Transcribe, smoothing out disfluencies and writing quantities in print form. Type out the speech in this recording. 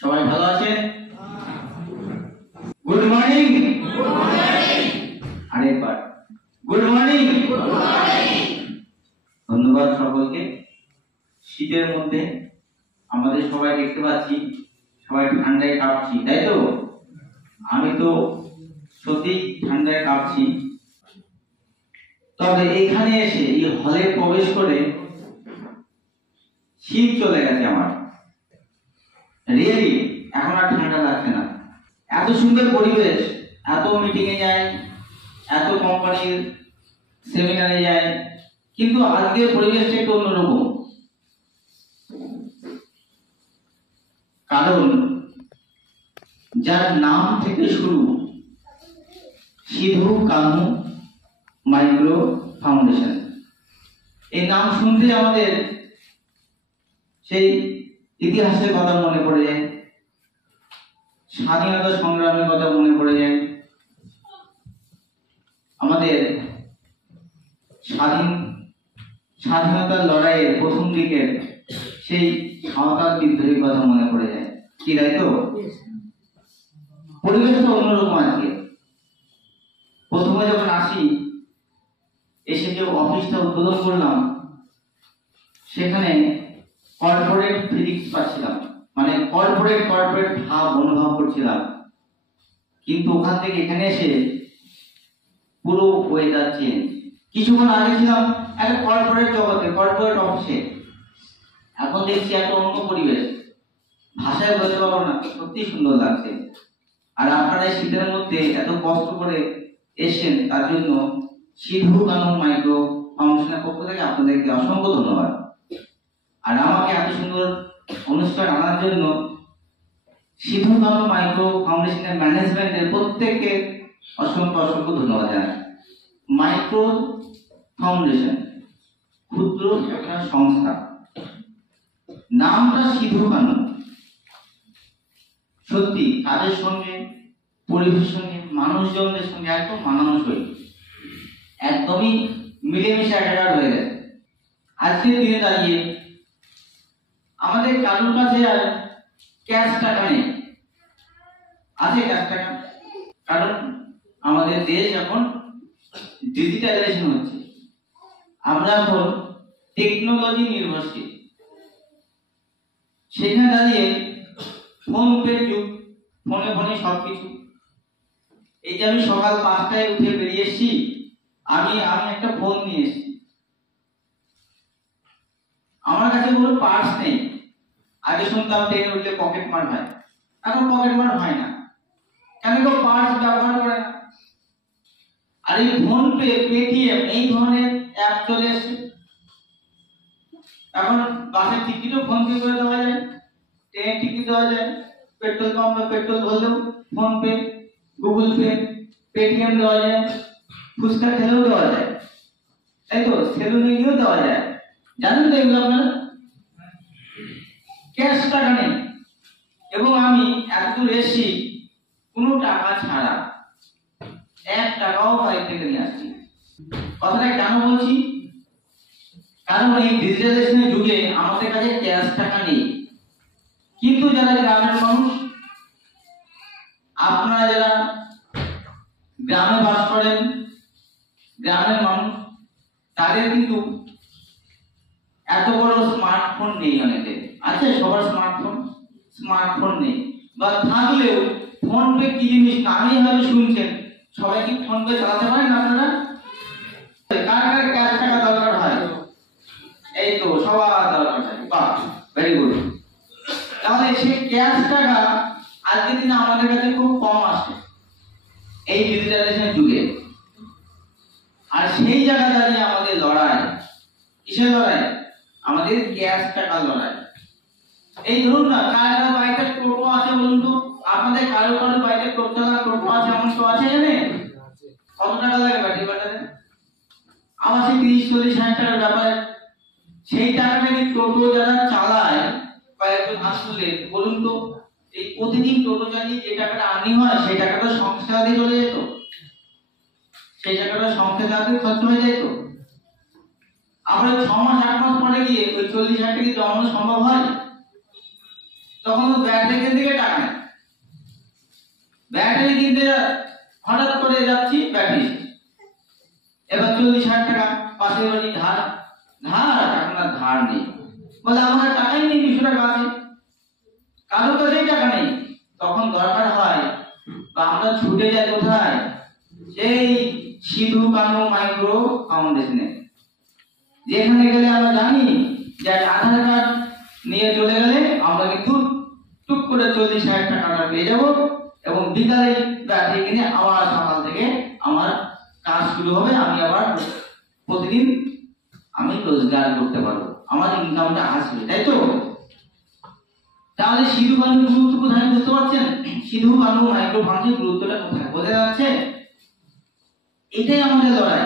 সবাই ভালো আছেন? Good morning. আরেকবার গুড মর্নিং। ধন্যবাদ সকলকে। শীতের মধ্যে আমাদের সবাই দেখতে পাচ্ছি সবাই ঠান্ডায় কাঁপছি, তাই তো? আমি তো সত্যি ঠান্ডায় কাঁপছি। তবে এখানে এসে এই হলে প্রবেশ করে শীত চলে গেছে আমার। রিয়েলি এখন আর ঠান্ডা লাগছে না। এত সুন্দর পরিবেশ, এত মিটিং এ যায়, এত কোম্পানির সেমিনারে যায়, কিন্তু আজকের পরিবেশটা একটু অন্যরকম। কারণ যার নাম থেকে শুরু সিধু কানু মাইক্রো ফাউন্ডেশন, এই নাম শুনতে আমাদের সেই ইতিহাসের কথা মনে পড়ে যায়, স্বাধীনতা সংগ্রামের কথা মনে পড়ে যায়, আমাদের স্বাধীনতার লড়াইয়ের প্রথম দিকের সেই সাঁওতাল বিদ্রোহীর কথা মনে পড়ে যায়। কি তাই তো? পরিবেশটা অন্যরকম। আজকে প্রথমে যখন আসি, এসে যে অফিসটা উদ্বোধন করলাম, সেখানে কর্পোরেট ফিলিংস পাচ্ছিলাম, মানে কর্পোরেট ভাব অনুভব করছিলাম। কিন্তু ওখান থেকে এখানে এসে পুরো ওয়েদার চেঞ্জ। কিছুক্ষণ আগে ছিলাম একটা কর্পোরেট জগতে, কর্পোরেট অফিসে, এখন দেখছি একটা অন্য পরিবেশ। ভাষায় বলতে পারবো না, সত্যি সুন্দর লাগছে। আর আপনারা এই শীতের মধ্যে এত কষ্ট করে এসেছেন, তার জন্য সিধু কানু মাইক্রো ফাউন্ডেশনের পক্ষ থেকে আপনাদেরকে অসংখ্য ধন্যবাদ। আর আমাকে এত সুন্দর অনুষ্ঠান আনার জন্য সিধু কানু মাইক্রো ফাউন্ডেশনের ম্যানেজমেন্টের প্রত্যেককে অসংখ্য ধন্যবাদ জানাই। মাইক্রো ফাউন্ডেশন ক্ষুদ্র একটা সংস্থা, নামটা সিধু কানু, সত্যি কাজের সঙ্গে, পরিবেশের সঙ্গে, মানুষজনদের সঙ্গে একদম মানানসই, একদমই মিলেমিশে একাকার হয়ে গেছে। আজকের দিনে দাঁড়িয়ে আমাদের কারোর কাছে আর ক্যাশ টাকা নেই। আছে ক্যাশ টাকা? কারণ আমাদের দেশ এখন ডিজিটালাইজেশন হচ্ছে, আমরা এখন টেকনোলজি নির্ভরশীল। সেখানে দাঁড়িয়ে ফোন পে যুগ, ফোনে সবকিছু। এই যে আমি সকাল 5টায় উঠে বেরিয়ে এসেছি, আমি একটা ফোন নিয়ে এসেছি। আমার কাছে কোনো পার্স নেই। আগে শুনতাম ট্রেনে উঠলে পকেট মার হয়, এখন পকেট মার হয় না। কেন কেউ পার্স ব্যবহার করে না? আর এই ফোন পে, পেটিএম, এই ধরনের অ্যাপ চলে এসেছে। এখন বাসের টিকিটও ফোন পে করে দেওয়া যায়, ট্রেনের টিকিট দেওয়া যায়, পেট্রোল পাম্পে পেট্রোল ভরলেও PhonePe, Google Pay, Paytm দেওয়া যায়, ফুচকা খেলেও দেওয়া যায়, তাই তো? সেলুনে গিয়েও দেওয়া যায়। জানেন তো এগুলো আপনারা? ক্যাশ টাকা নেই। এবং আমি এতদূর এসেছি কোনো টাকা ছাড়া, 1 টাকাও বাইরে থেকে নিয়ে আসছি। কথাটা কেন বলছি? কারণ এই ডিজিটালাইজেশনের যুগে আমাদের কাছে ক্যাশ টাকা নেই। কিন্তু যারা গ্রামের মানুষ, আপনারা যারা গ্রামে বাস করেন, গ্রামের মানুষ, তাদের কিন্তু এত বড় স্মার্টফোন নেই। অনেকের আছে, সবার স্মার্টফোন নেই, বা থাকলেও ফোন পে কি জিনিস নামই হয়তো শুনছেন। সবাই কি ফোন পে চালাতে পারেন আপনারা? কার কার ক্যাশ টাকা দরকার হয়? এই তো সবার দরকার হয়। বাহ, ভেরি গুড। তাহলে সেই ক্যাশ টাকা আজকের দিনে আমাদের কাছে খুব কম আসে এই ডিজিটালাইজেশনের যুগে। আর সেই জায়গা দাঁড়িয়ে আমাদের লড়াই, কিসের লড়াই? আমাদের ক্যাশ টাকা লড়াই। এই ধরুন না, কার বাড়িতে টোটো আছে বলুন তো? আপনাদের কারো বাড়িতে টোটো আছে, এমন তো আছে? জানেন কত টাকা লাগে ব্যাটারি বাটাতে? আমার সেই 30-40 হাজার টাকার ব্যাপার। সেই টাকাটা কি টোটো যারা চালায় বা একজন আসলে বলুন তো, এই প্রতিদিন টোটো চালিয়ে যে টাকাটা আর্নিং হয়, সেই টাকাটা সংস্থা দিয়ে চলে যেত, সেই টাকাটা সংস্থা দিয়ে খরচ হয়ে যেত। আমরা 6 মাস 8 মাস পরে গিয়ে ওই 40,000 টাকা জমানো সম্ভব হয়? তখন ও ব্যাটারি কিনতে গিয়ে টাকা নেই। ব্যাটারি কিনতে হঠাৎ করে যাচ্ছি, ব্যাটারি শেষ। এবার 40,000 টাকা পাশের বাড়ি ধার, এখন আর ধার নেই। বলে আমার টাকাই নেই, 200 টাকা আছে, কারোর কাছেই টাকা নেই। তখন দরকার হয় বা আমরা ছুটে যাই কোথায়? সেই সিধু কানু মাইক্রো ফাউন্ডেশনে, যেখানে গেলে আমরা জানি যে আধার কার্ড নিয়ে চলে গেলে আমরা কিন্তু টুক করে 40,000 টাকাটা পেয়ে যাব এবং বিকালে ব্যাটারি কিনে আবার সকাল থেকে আমার কাজ শুরু হবে। আমি আবার প্রতিদিন আমি রোজগার করতে পারবো, আমার ইনকামটা আসবে, তাই তো? তাহলে সিধু কানুর গুরুত্ব কোথায় বুঝতে পারছেন? সিধু কানু মাইক্রো ফাউন্ডেশনের গুরুত্বটা কোথায় বোঝা যাচ্ছে? এটাই আমাদের লড়াই।